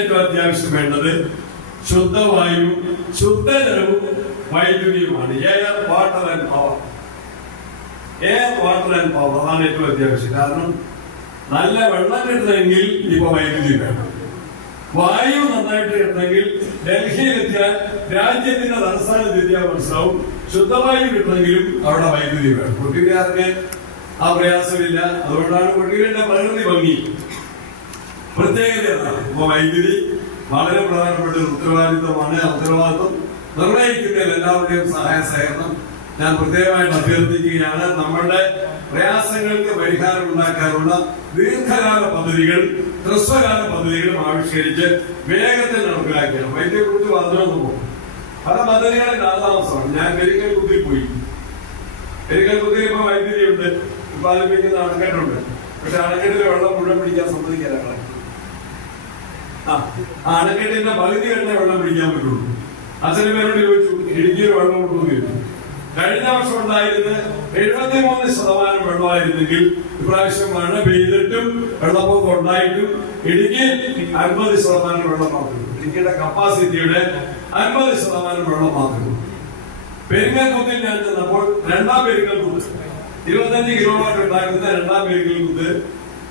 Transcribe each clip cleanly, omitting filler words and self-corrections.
ഏറ്റവും അത്യാവശ്യം വേണ്ടത് ശുദ്ധവായു, ശുദ്ധജലവും വൈദ്യുതിയുമാണ്. Air, water and power. Air, water and power അതാണ് ഏറ്റവും അത്യാവശ്യം. കാരണം നല്ല വെള്ളം കിട്ടണമെങ്കിൽ ഇപ്പൊ വൈദ്യുതി വേണം. വായു നന്നായിട്ട് കിട്ടണമെങ്കിൽ ഡൽഹിയിലെത്തിയാൽ രാജ്യത്തിന്റെ തലസ്ഥാനത്തെത്തിയാൽ മനസ്സിലാവും ശുദ്ധവായു കിട്ടണമെങ്കിലും അവിടെ വൈദ്യുതി വേണം. കൊട്ടിക്കാർക്ക് ആ പ്രയാസമില്ല. അതുകൊണ്ടാണ് കൊട്ടിയുടെ പ്രകൃതി ഭംഗി. പ്രത്യേകതയാണ്. ഇപ്പൊ വൈദ്യുതി വളരെ പ്രധാനപ്പെട്ട ഒരു ഉത്തരവാദിത്വമാണ്. ഉത്തരവാദിത്വം നിർണയിക്കുന്നതിൽ എല്ലാവരുടെയും സഹായ സഹകരണം ഞാൻ പ്രത്യേകമായിട്ട് അഭ്യർത്ഥിക്കുകയാണ്. നമ്മുടെ പ്രയാസങ്ങൾക്ക് പരിഹാരം ഉണ്ടാക്കാനുള്ള ദീർഘകാല പദ്ധതികൾ, ഹ്രസ്വകാല പദ്ധതികളും ആവിഷ്കരിച്ച് വേഗത്തിൽ നടപ്പിലാക്കണം. വൈദ്യുതിയെ കുറിച്ച് പറഞ്ഞു പോകും. പല പദ്ധതികളും കാലതാമസമാണ്. ഞാൻ പെരിക്കൽ കുത്തിൽ പോയി. പെരിക്കൽ കുത്തിൽ ഇപ്പൊ വൈദ്യുതി ഉണ്ട്, ഉത്പാദിപ്പിക്കുന്ന അണക്കെട്ടുണ്ട്. പക്ഷെ അണക്കെട്ടിലെ വെള്ളം മുഴുവൻ പിടിക്കാൻ സമ്മതിക്കാനാണ്. അണക്കെട്ടിന്റെ പകുതി കഴിഞ്ഞ വെള്ളം പിടിക്കാൻ പറ്റുള്ളൂ. അച്ഛന് പേരോട് ചോദിച്ചു, ഇടുക്കിയിൽ വെള്ളം കൊണ്ടുവന്നു. കഴിഞ്ഞ വർഷം ഉണ്ടായിരുന്ന 73% വെള്ളമായിരുന്നെങ്കിൽ ഇപ്രാവശ്യം മഴ പെയ്തിട്ടും വെള്ളപ്പൊക്കം ഉണ്ടായിട്ടും ഇടുക്കിയിൽ 50% വെള്ളം മാത്രമേ. ഇടുക്കിയുടെ കപ്പാസിറ്റിയുടെ 50% വെള്ളം മാത്രമേ. പെരിങ്ങൽകുത്തിൽ ഞാൻ ചെന്നപ്പോൾ രണ്ടാം പെരിങ്ങൽകുത്ത് 25 കിലോവാട്ട് ഉണ്ടാക്കുന്ന രണ്ടാം പെരിങ്ങൽകുത്ത്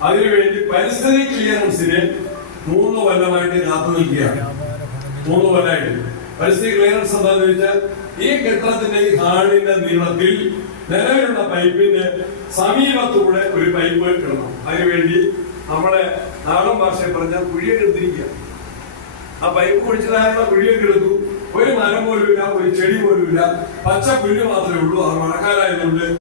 അതിനുവേണ്ടി പരിസ്ഥിതി ക്ലിയറൻസിന് 3 കൊല്ലമായിട്ട് കാത്തു നിൽക്കുകയാണ്. 3 കൊല്ലമായിട്ട് പരിസ്ഥിതി ക്ലിയറൻസ് എന്താണെന്ന് വെച്ചാൽ ഈ കെട്ടിടത്തിന്റെ ഈ ഹാളിന്റെ നീളത്തിൽ നിലവിലുള്ള പൈപ്പിന് സമീപത്തൂടെ ഒരു പൈപ്പ് ഇടണം. അതിനുവേണ്ടി നമ്മുടെ നാടൻ ഭാഷയിൽ പറഞ്ഞാൽ കുഴിയൊക്കെ എടുത്തിരിക്കുക. ആ പൈപ്പ് കുഴിച്ചതായുള്ള കുഴിയൊക്കെ എടുത്തു. ഒരു മരം പോലും ഇല്ല, ഒരു ചെടി പോലും ഇല്ല, പച്ച പുല്ല് മാത്രമേ ഉള്ളൂ. അത് മഴക്കാലമായതുകൊണ്ട്